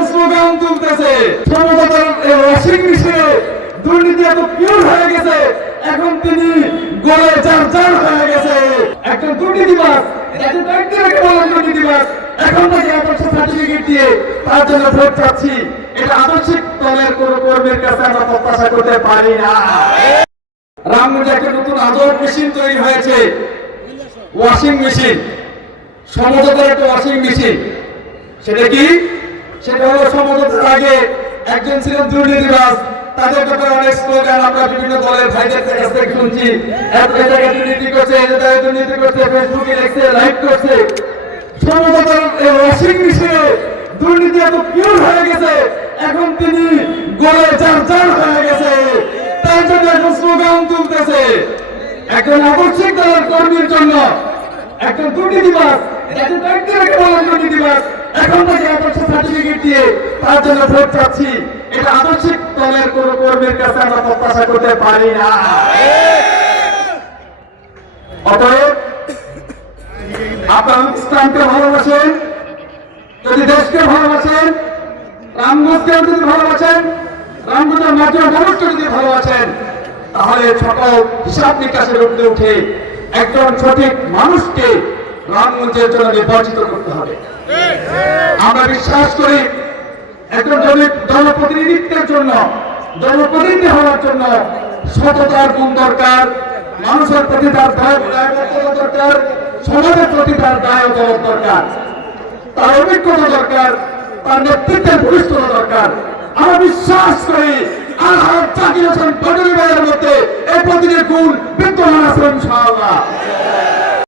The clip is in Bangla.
এখন স্লোগান তুলতেছে সমতার ওয়াশিং মেশিনে দুর্নীতি এত পিওর হয়ে গেছে, এখন তিনি গলে চার হয়ে গেছে। একজন দুর্নীতিবাজ, যাকে ব্যক্তিকে বলেন দুর্নীতিবাজ, এখন তাকে আদর্শ সার্টিফিকেট দিয়ে তার জন্য ভোট চাচ্ছি। এটা আদর্শিক দলের কোন কর্মীর কাছে আমরা প্রত্যাশা করতে পারি না। রামগঞ্জে একটা নতুন আদর মেশিন তৈরি হয়েছে, ওয়াশিং মেশিন, সমঝোতার একটা ওয়াশিং মেশিন। সেটা কি? সেটা হলো সমঝোতার আগে একজন ছিলেন দুর্নীতিবাজ, তাদের ব্যাপারে অনেক স্লোগান আমরা বিভিন্ন দলের ভাইদের কাছ থেকে শুনছি। এত জায়গায় দুর্নীতি করছে, এই জায়গায় দুর্নীতি করছে, ফেসবুকে লিখছে, লাইভ করছে। সমঝোতার ওয়াশিং মেশিনে দুর্নীতি এত পিওর হয়ে গেছে, এখন তিনি গলে চার হয়ে গেছে। তার জন্য এখন স্লোগান তুলতেছে একজন আদর্শিক দলের কর্মীর জন্য। একজন দুর্নীতিবাজ, যাকে ব্যক্তিকে বলেন দুর্নীতিবাজ, এখন তাকে আদর্শ সার্টিফিকেট দিয়ে তার জন্য ভোট চাচ্ছি। এটা আদর্শিক দলের কোন কর্মীর কাছে আমরা প্রত্যাশা করতে পারি না। অতএব আপনারা ইসলামকে ভালোবাসেন, যদি দেশকে ভালোবাসেন, রামগঞ্জকে যদি ভালোবাসেন, রামগঞ্জের মাধ্যমে মানুষকে যদি ভালোবাসেন, তাহলে সকল হিসাব নিকাশের ঊর্ধ্বে উঠে একজন সঠিক মানুষকে রামগঞ্জের জন্য নির্বাচিত করতে হবে। আমরা বিশ্বাস করি একজন জনপ্রতিনিধিত্বের জন্য, জনপ্রতিনিধি হওয়ার জন্য সততার গুণ দরকার, মানুষের প্রতি তার দায়বদ্ধতা দরকার, সমাজের প্রতি তার দায়বদ্ধতা দরকার, তার অভিজ্ঞতা দরকার, তার নেতৃত্বের বরিষ্ঠতা দরকার। আমরা বিশ্বাস করি আলহাজ জাকির হোসেন পাটোয়ারি ভাইয়ের মধ্যে এই প্রতিটি গুণ বিদ্যমান আছে ইনশাআল্লাহ।